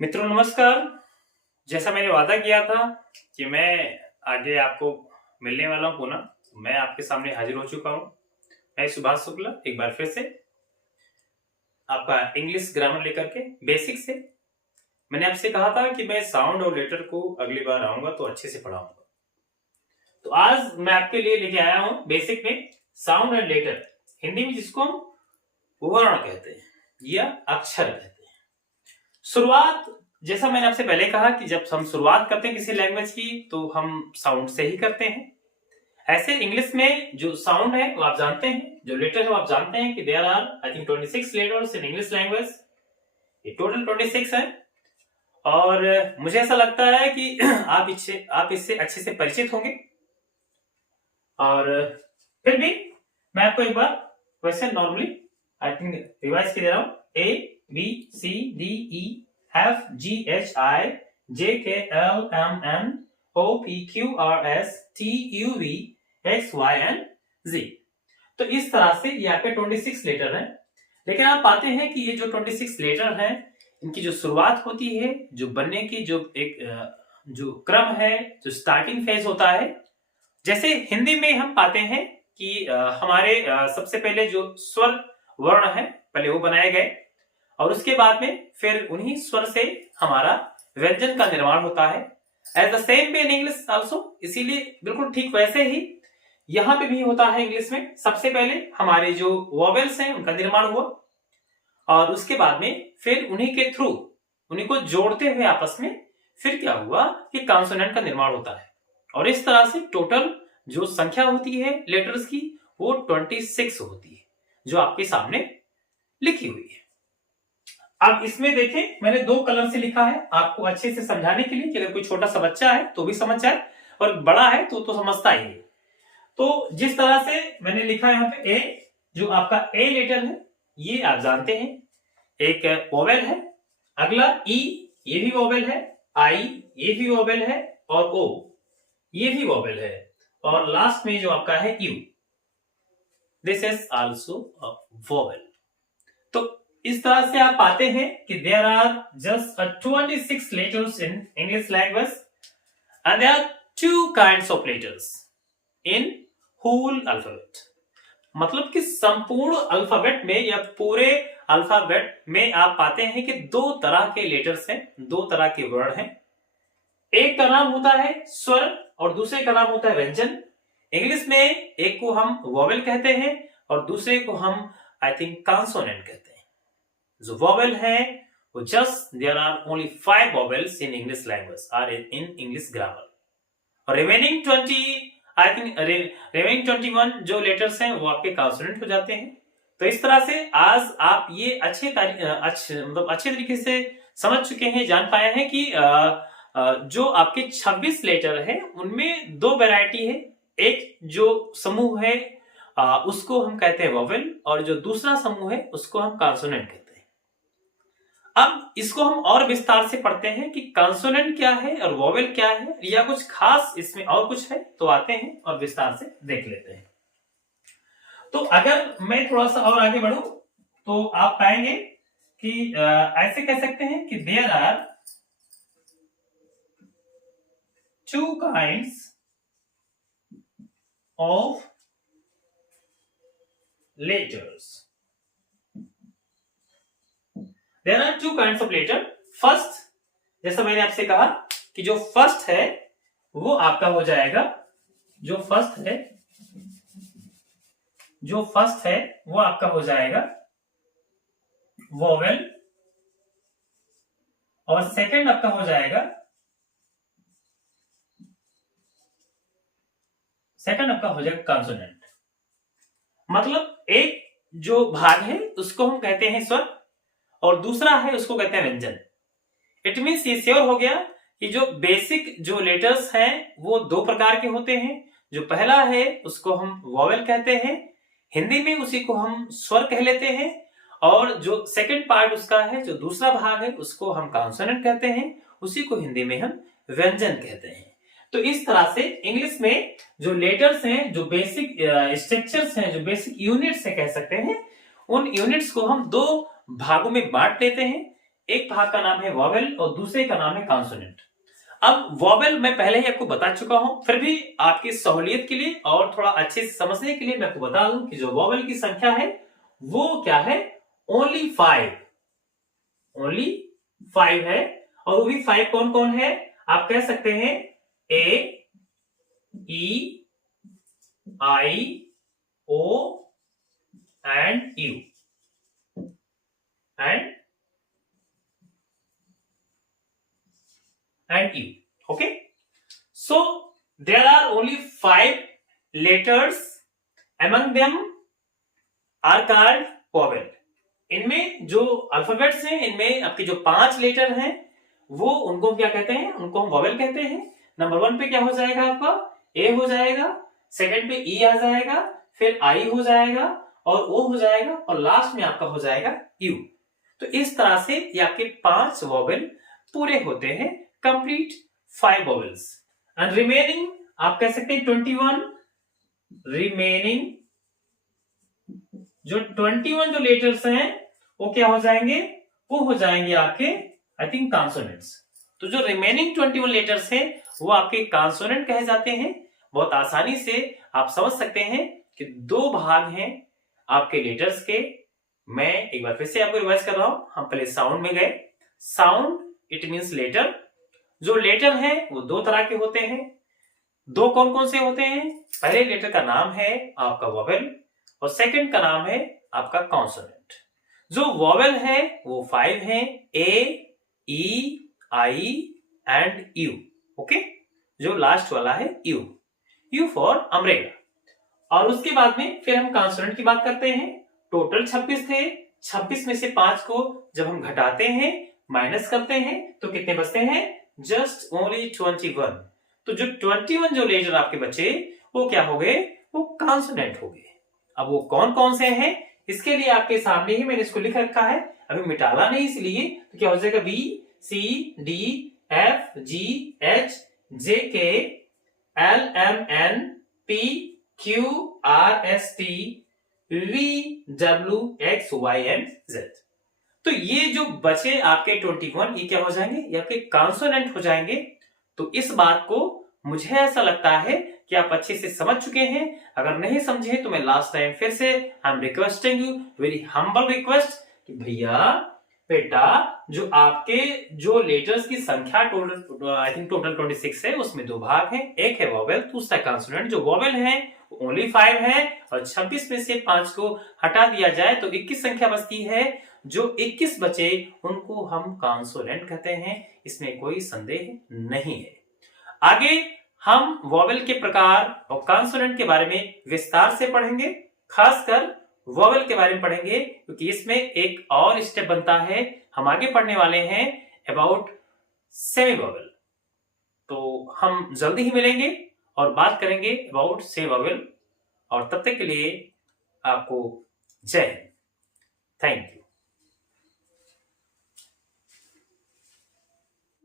मित्रों नमस्कार। जैसा मैंने वादा किया था कि मैं आगे आपको मिलने वाला हूं पुनः, मैं आपके सामने हाजिर हो चुका हूं। मैं सुभाष शुक्ला एक बार फिर से आपका इंग्लिश ग्रामर लेकर के बेसिक से। मैंने आपसे कहा था कि मैं साउंड और लेटर को अगली बार आऊंगा तो अच्छे से पढ़ाऊंगा। तो आज मैं आपके लिए लेके आया हूं बेसिक में साउंड एंड लेटर, हिंदी में जिसको हम वर्ण कहते हैं या अक्षर कहते हैं। शुरुआत, जैसा मैंने आपसे पहले कहा कि जब हम शुरुआत करते हैं किसी लैंग्वेज की तो हम साउंड से ही करते हैं। ऐसे इंग्लिश में जो साउंड है वो आप जानते हैं, जो लेटर है वो आप जानते हैं कि there are I think 26 letters in English language. ये टोटल 26 है और मुझे ऐसा लगता है कि आप इससे अच्छे से परिचित होंगे। और फिर भी मैं आपको एक बार वैसे नॉर्मली आई थिंक रिवाइज कर दे रहा हूं। ABCDEFGHIJKLMNOPQRSTUVXYZ। तो इस तरह से यहाँ पे 26 लेटर हैं। लेकिन आप पाते हैं कि ये जो 26 लेटर हैं, इनकी जो शुरुआत होती है, जो बनने की जो एक जो क्रम है, जो स्टार्टिंग फेज होता है, जैसे हिंदी में हम पाते हैं कि हमारे सबसे पहले जो स्वर वर्ण है पहले वो बनाए गए और उसके बाद में फिर उन्हीं स्वर से हमारा व्यंजन का निर्माण होता है। As the same way in English also, इसीलिए बिल्कुल ठीक वैसे ही यहां पे भी होता है इंग्लिश में। सबसे पहले हमारे जो वॉवेल्स हैं उनका निर्माण हुआ और उसके बाद में फिर उन्हीं के थ्रू, उन्हीं को जोड़ते हुए आपस में फिर क्या हुआ कि कॉन्सोनेंट का निर्माण होता है। और इस तरह से टोटल जो संख्या होती है लेटर्स की वो 26 होती है, जो आपके सामने लिखी हुई है। अब इसमें देखें, मैंने 2 कलर से लिखा है आपको अच्छे से समझाने के लिए कि अगर कोई छोटा सा बच्चा है तो भी समझ जाए और बड़ा है तो समझता ही है। तो जिस तरह से मैंने लिखा है यहाँ पे ए, जो आपका ए लेटर है ये आप जानते हैं एक वोवेल है। अगला ई, ये भी वोवेल है। आई, ये भी वोवेल है। और ओ, ये भी वोवेल है। और लास्ट में जो आपका है U, this is also a vowel. तो इस तरह से आप पाते हैं कि there are just 26 letters in English language and there are 2 kinds of letters in whole alphabet. मतलब कि संपूर्ण अल्फाबेट में या पूरे अल्फाबेट में आप पाते हैं कि 2 तरह के लेटर्स हैं, 2 तरह के वर्ड हैं। एक का नाम होता है स्वर और दूसरे का नाम होता है व्यंजन। इंग्लिश में एक को हम वोवेल कहते हैं और दूसरे को हम आई थिंक कॉन्सोनेंट कहते हैं। जो वोवेल है वो just there are only 5 vowels in English language are in English grammar और रिमेनिंग 21 जो लेटर्स हैं वो आपके कॉन्सोनेंट हो जाते हैं। तो इस तरह से आज आप ये अच्छे तरीके से समझ चुके हैं, जान पाए हैं कि जो आपके 26 लेटर है उनमें 2 वैरायटी है। एक जो समूह है उसको हम कहते हैं वोवेल और जो दूसरा समूह है उसको हम कॉन्सोनेंट कहते हैं। अब इसको हम और विस्तार से पढ़ते हैं कि कॉन्सोनेंट क्या है और वोवेल क्या है, या कुछ खास इसमें और कुछ है, तो आते हैं और विस्तार से देख लेते हैं। तो अगर मैं थोड़ा सा और आगे बढ़ूं तो आप पाएंगे कि ऐसे कह सकते हैं कि there are 2 kinds of letters. There are 2 kinds of letter. First, जैसा मैंने आपसे कहा कि जो फर्स्ट है वो आपका हो जाएगा, जो फर्स्ट है वो आपका हो जाएगा वोवेल और सेकंड आपका हो जाएगा कॉन्सोनेंट। मतलब एक जो भाग है उसको हम कहते हैं स्वर और दूसरा है उसको कहते हैं व्यंजन। इट मीन्स ये श्योर हो गया कि जो बेसिक जो लेटर्स हैं वो 2 प्रकार के होते हैं। जो पहला है उसको हम वोवेल कहते हैं, हिंदी में उसी को हम स्वर कह लेते हैं, और जो सेकंड पार्ट उसका है, जो दूसरा भाग है, उसको हम कॉन्सोनेंट कहते हैं, उसी को हिंदी में हम व्यंजन कहते हैं। तो इस तरह से इंग्लिश में जो लेटर्स हैं, जो बेसिक स्ट्रक्चर्स हैं, जो बेसिक यूनिट्स है कह सकते हैं, उन यूनिट्स को हम 2 भागों में बांट लेते हैं। एक भाग का नाम है वॉवेल और दूसरे का नाम है कॉन्सोनेंट। अब वॉवेल मैं पहले ही आपको बता चुका हूं, फिर भी आपकी सहूलियत के लिए और थोड़ा अच्छे से समझने के लिए मैं आपको बता दूं कि जो वॉवेल की संख्या है वो क्या है, ओनली 5 है। और वो भी 5 कौन कौन है, आप कह सकते हैं A, E, I, O and U and U. Okay, so there are only 5 letters, among them are called vowel. इनमें जो अल्फाबेट्स हैं, इनमें आपके जो 5 लेटर हैं वो उनको क्या कहते हैं, उनको हम वॉवेल कहते हैं। नंबर 1 पे क्या हो जाएगा, आपका ए हो जाएगा, सेकंड पे ई आ जाएगा, फिर आई हो जाएगा और ओ हो जाएगा और लास्ट में आपका हो जाएगा यू। तो इस तरह से ये आपके 5 वॉवेल पूरे होते हैं, कंप्लीट 5 वॉवेल्स। एंड रिमेनिंग आप कह सकते हैं 21, रिमेनिंग जो 21 जो लेटर्स हैं वो क्या हो जाएंगे, वो हो जाएंगे आपके आई थिंक कॉन्सोनेंट्स। तो जो रिमेनिंग 21 लेटर्स हैं वो आपके कॉन्सोनेंट कहे जाते हैं। बहुत आसानी से आप समझ सकते हैं कि 2 भाग हैं आपके लेटर्स के। मैं एक बार फिर से आपको रिवाइज कर रहा हूं। हम पहले साउंड में गए। Sound it means letter. जो लेटर है वो 2 तरह के होते हैं। 2 कौन कौन से होते हैं, पहले लेटर का नाम है आपका वॉवेल और सेकंड का नाम है आपका कॉन्सोनेंट। जो वॉवेल है वो 5 है, ए, E, I and you. Okay, जो लास्ट वाला है यू फॉर अम्ब्रेला। और उसके बाद में फिर हम कॉन्सोनेंट की बात करते हैं। टोटल 26 थे, 26 में से 5 को जब हम घटाते हैं, माइनस करते हैं तो कितने बचते हैं, जस्ट ओनली 21। तो जो 21 जो लेटर आपके बचे वो क्या हो गए, वो कॉन्सोनेंट हो गए। अब वो कौन कौन से हैं, इसके लिए आपके सामने ही मैंने इसको लिख रखा है, अभी मिटाला नहीं, इसलिए तो क्या हो जाएगा, B, C, D, F, G, H, J, K, L, M, N, P, Q, R, S, T, V, W, X, Y and Z. तो ये जो बचे आपके 21, ये क्या हो जाएंगे, ये आपके कॉन्सोनेंट हो जाएंगे। तो इस बात को मुझे ऐसा लगता है कि आप अच्छे से समझ चुके हैं। अगर नहीं समझे तो मैं लास्ट टाइम फिर से I am requesting you, very humble request कि भैया बेटा जो आपके जो लेटर्स की संख्या टोटल आई थिंक टोटल 26 है, उसमें 2 भाग हैं, एक है वॉवेल, दूसरा कॉन्सोनेंट। जो वॉवेल है ओनली 5 है और 26 में से 5 को हटा दिया जाए तो 21 संख्या बचती है। जो 21 बचे उनको हम कॉन्सोनेंट कहते हैं, इसमें कोई संदेह नहीं है। आगे हम वॉवेल के प्रकार और कॉन्सोनेंट के बारे में विस्तार से पढ़ेंगे, खासकर वॉवेल के बारे में पढ़ेंगे क्योंकि इसमें एक और स्टेप बनता है। हम आगे पढ़ने वाले हैं अबाउट सेमी वॉवेल। तो हम जल्दी ही मिलेंगे और बात करेंगे अबाउट सेमी वॉवेल। और तब तक के लिए आपको जय हिंद, थैंक यू।